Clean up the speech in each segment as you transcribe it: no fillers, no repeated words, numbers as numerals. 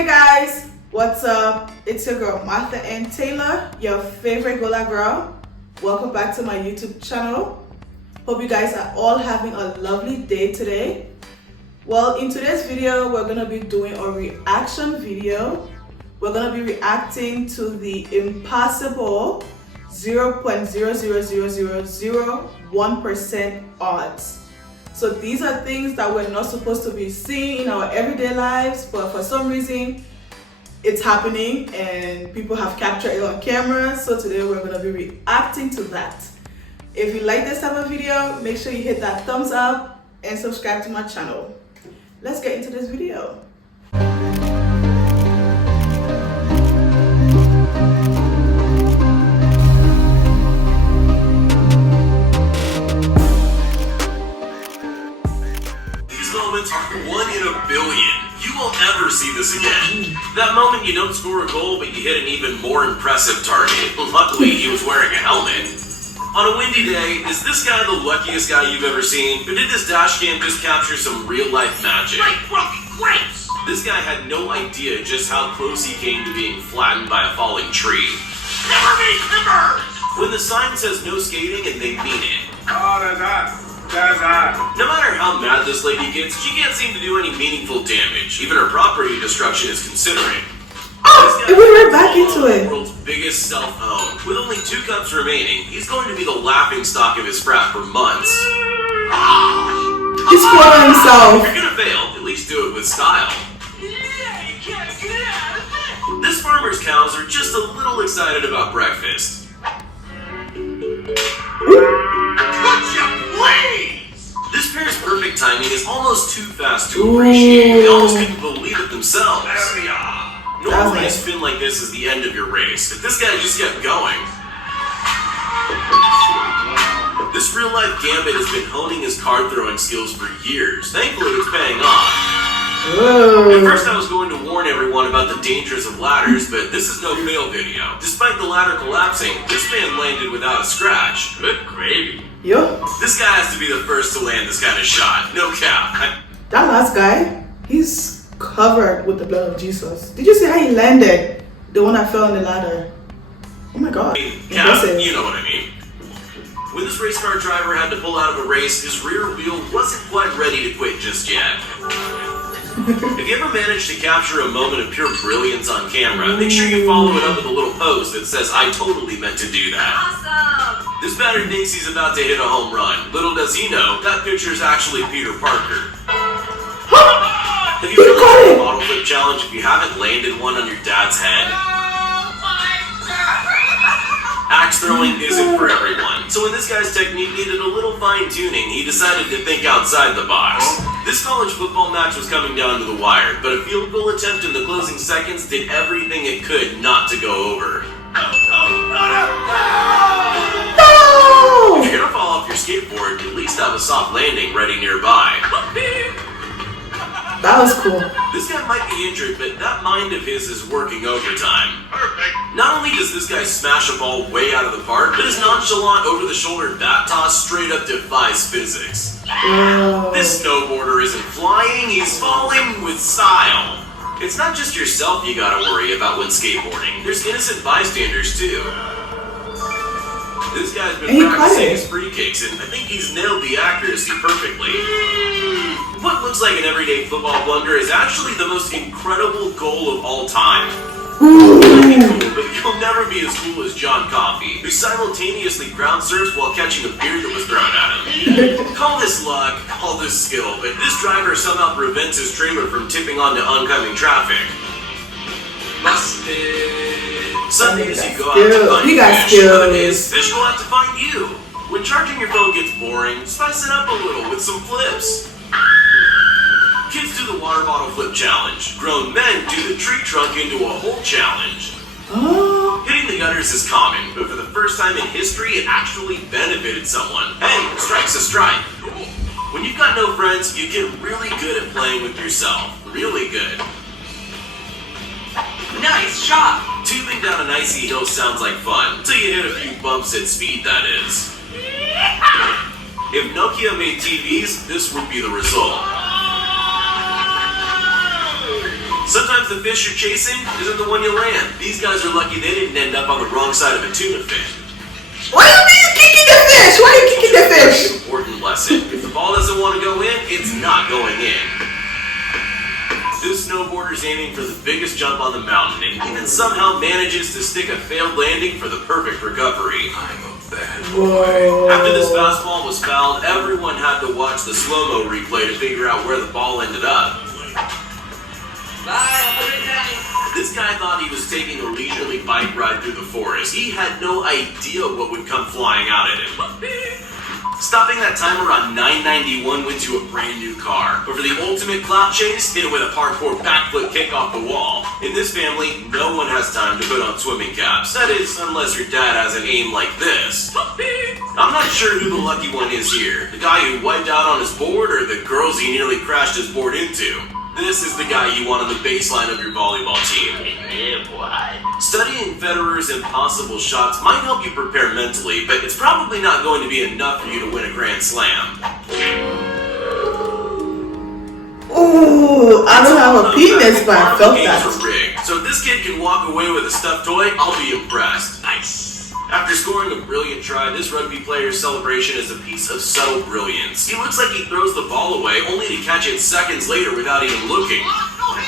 Hey guys, what's up? It's your girl Martha N. Taylor, your favorite Gola girl. Welcome back to my YouTube channel. Hope you guys are all having a lovely day today. Well, in today's video, we're going to be doing a reaction video. We're going to be reacting to the impossible 0.00001% odds. So these are things that we're not supposed to be seeing in our everyday lives, but for some reason it's happening and people have captured it on camera. So today we're going to be reacting to that. If you like this type of video, make sure you hit that thumbs up and subscribe to my channel. Let's get into this video. Are 1 in a billion. You won't ever see this again. That moment you don't score a goal, but you hit an even more impressive target. Luckily, he was wearing a helmet. On a windy day, is this guy the luckiest guy you've ever seen? Or did this dash cam just capture some real-life magic? Great! This guy had no idea just how close he came to being flattened by a falling tree. Never be timbers! When the sign says no skating, and they mean it. Oh, that's hot. No matter how mad this lady gets, she can't seem to do any meaningful damage. Even her property destruction is considering. Oh, it went right back into it. The world's biggest cell phone. With only 2 cups remaining, he's going to be the laughing stock of his frat for months. He's spoiling himself. If you're gonna fail, at least do it with style. This farmer's cows are just a little excited about breakfast. This pair's perfect timing is almost too fast to appreciate. They almost couldn't believe it themselves. Normally, a spin like this is the end of your race, but this guy just kept going. This real-life gambit has been honing his card-throwing skills for years. Thankfully, it's paying off. At first, I was going to warn everyone about the dangers of ladders, but this is no fail video. Despite the ladder collapsing, this man landed without a scratch. Good gravy. Yup. This guy has to be the first to land this kind of shot. No cap. That last guy, he's covered with the blood of Jesus. Did you see how he landed? The one that fell on the ladder. Oh my God. Cap, you know what I mean. When this race car driver had to pull out of a race, his rear wheel wasn't quite ready to quit just yet. If you ever manage to capture a moment of pure brilliance on camera, make sure you follow it up with a little post that says, "I totally meant to do that." Awesome! This batter thinks he's about to hit a home run. Little does he know, that picture's actually Peter Parker. Have you ever done a bottle flip challenge if you haven't landed one on your dad's head? Axe throwing isn't for everyone, so when this guy's technique needed a little fine-tuning, he decided to think outside the box. This college football match was coming down to the wire, but a field goal attempt in the closing seconds did everything it could not to go over. No! If you're gonna fall off your skateboard, at least have a soft landing ready nearby. That was cool. This guy might be injured, but that mind of his is working overtime. Perfect. Not only does this guy smash a ball way out of the park, but his nonchalant over-the-shoulder bat toss straight up defies physics. This snowboarder isn't flying, he's falling with style. It's not just yourself you gotta worry about when skateboarding. There's innocent bystanders too. This guy's been practicing his free kicks, and I think he's nailed the accuracy perfectly. What looks like an everyday football blunder is actually the most incredible goal of all time. You might be cool, but you'll never be as cool as John Coffey, who simultaneously ground surfs while catching a beer that was thrown at him. Call this luck, call this skill, but this driver somehow prevents his trailer from tipping onto oncoming traffic. Busted. Some days you go out to find fish, other days fish go out to find you. When charging your phone gets boring, spice it up a little with some flips. Kids do the water bottle flip challenge. Grown men do the tree trunk into a hole challenge. Hitting the gutters is common, but for the first time in history, it actually benefited someone. Hey, a strike's a strike. When you've got no friends, you get really good at playing with yourself. Really good. Nice shot! Tubing down an icy hill sounds like fun, until you hit a few bumps at speed, that is. If Nokia made TVs, this would be the result. Sometimes the fish you're chasing isn't the one you land. These guys are lucky they didn't end up on the wrong side of a tuna fish. Why are you kicking the fish? Why are you kicking the fish? Important lesson. If the ball doesn't want to go in, it's not going in. This snowboarder's aiming for the biggest jump on the mountain and even somehow manages to stick a failed landing for the perfect recovery. I'm a bad boy. After this fastball was fouled, everyone had to watch the slow-mo replay to figure out where the ball ended up. This guy thought he was taking a leisurely bike ride through the forest. He had no idea what would come flying out at him. Stopping that timer on 991 wins you a brand new car. But for the ultimate clout chase, hit it with a parkour backflip kick off the wall. In this family, no one has time to put on swimming caps. That is, unless your dad has an aim like this. I'm not sure who the lucky one is here. The guy who wiped out on his board or the girls he nearly crashed his board into. This is the guy you want on the baseline of your volleyball team. Yeah, boy. Studying Federer's impossible shots might help you prepare mentally, but it's probably not going to be enough for you to win a Grand Slam. Ooh, I don't have a penis, but I felt that. Rigged. So if this kid can walk away with a stuffed toy, I'll be impressed. Nice. After scoring a brilliant try, this rugby player's celebration is a piece of subtle brilliance. He looks like he throws the ball away, only to catch it seconds later without even looking.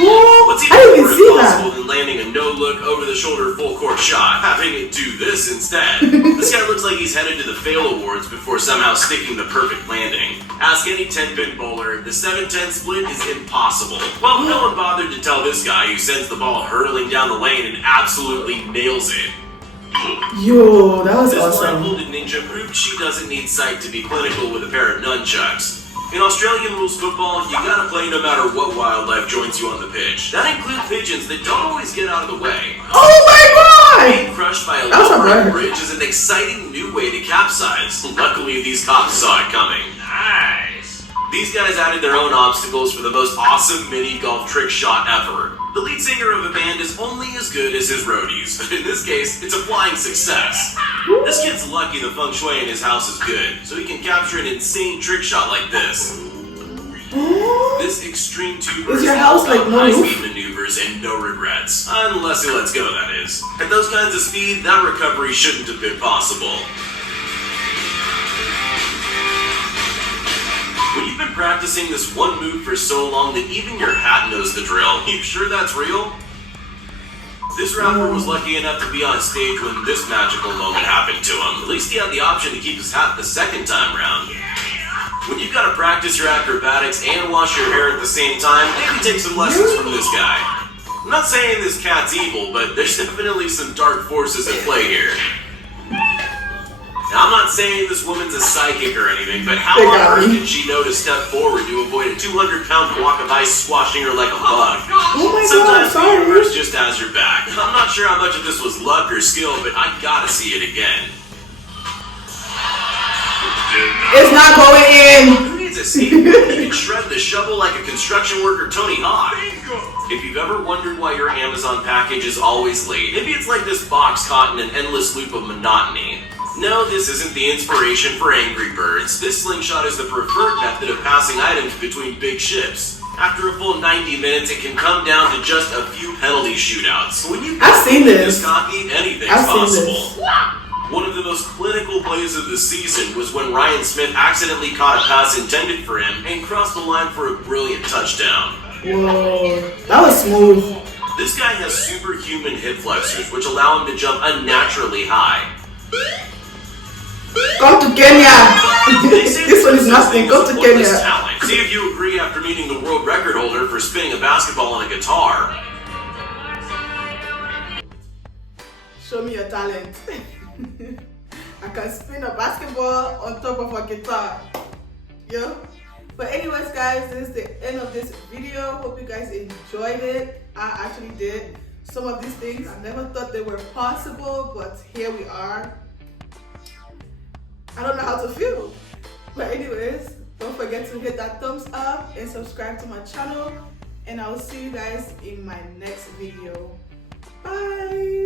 What's even more impossible than landing a no-look, over-the-shoulder full-court shot? Having it do this instead. This guy looks like he's headed to the fail awards before somehow sticking the perfect landing. Ask any 10-pin bowler, the 7-10 split is impossible. Well, no one bothered to tell this guy who sends the ball hurtling down the lane and absolutely nails it. Yo, that was this awesome. This blindfolded ninja proved she doesn't need sight to be clinical with a pair of nunchucks. In Australian rules football, you gotta play no matter what wildlife joins you on the pitch. That includes pigeons that don't always get out of the way. Oh my god! Being crushed by a low bridge is an exciting new way to capsize. Luckily, these cops saw it coming. Nice. These guys added their own obstacles for the most awesome mini golf trick shot ever. The lead singer of a band is only as good as his roadies, but in this case, it's a flying success. This kid's lucky the feng shui in his house is good, so he can capture an insane trick shot like this. This extreme tuber is house like high-speed maneuvers and no regrets. Unless he lets go, that is. At those kinds of speed, that recovery shouldn't have been possible. When you've been practicing this one move for so long that even your hat knows the drill, you sure that's real? This rapper was lucky enough to be on stage when this magical moment happened to him. At least he had the option to keep his hat the second time round. When you've got to practice your acrobatics and wash your hair at the same time, maybe take some lessons from this guy. I'm not saying this cat's evil, but there's definitely some dark forces at play here. Now, I'm not saying this woman's a psychic or anything, but how on earth did she know to step forward to avoid a 200-pound block of ice squashing her like a bug? Sometimes the universe just has your back. I'm not sure how much of this was luck or skill, but I gotta see it again. It's not going in! Who needs a sequel? You can shred the shovel like a construction worker Tony Hawk. If you've ever wondered why your Amazon package is always late, maybe it's like this box caught in an endless loop of monotony. No, this isn't the inspiration for Angry Birds. This slingshot is the preferred method of passing items between big ships. After a full 90 minutes, it can come down to just a few penalty shootouts. When you I've seen this. Cocky, anything's possible. One of the most clinical plays of the season was when Ryan Smith accidentally caught a pass intended for him and crossed the line for a brilliant touchdown. Whoa, that was smooth. This guy has superhuman hip flexors, which allow him to jump unnaturally high. Come to Kenya! This one is nothing. Go to Kenya. See if you agree after meeting the world record holder for spinning a basketball on a guitar. Show me your talent. I can spin a basketball on top of a guitar. Yo. But anyways, guys, this is the end of this video. Hope you guys enjoyed it. I actually did. Some of these things I never thought they were possible, but here we are. I don't know how to feel. But anyways, don't forget to hit that thumbs up and subscribe to my channel. And I will see you guys in my next video. Bye.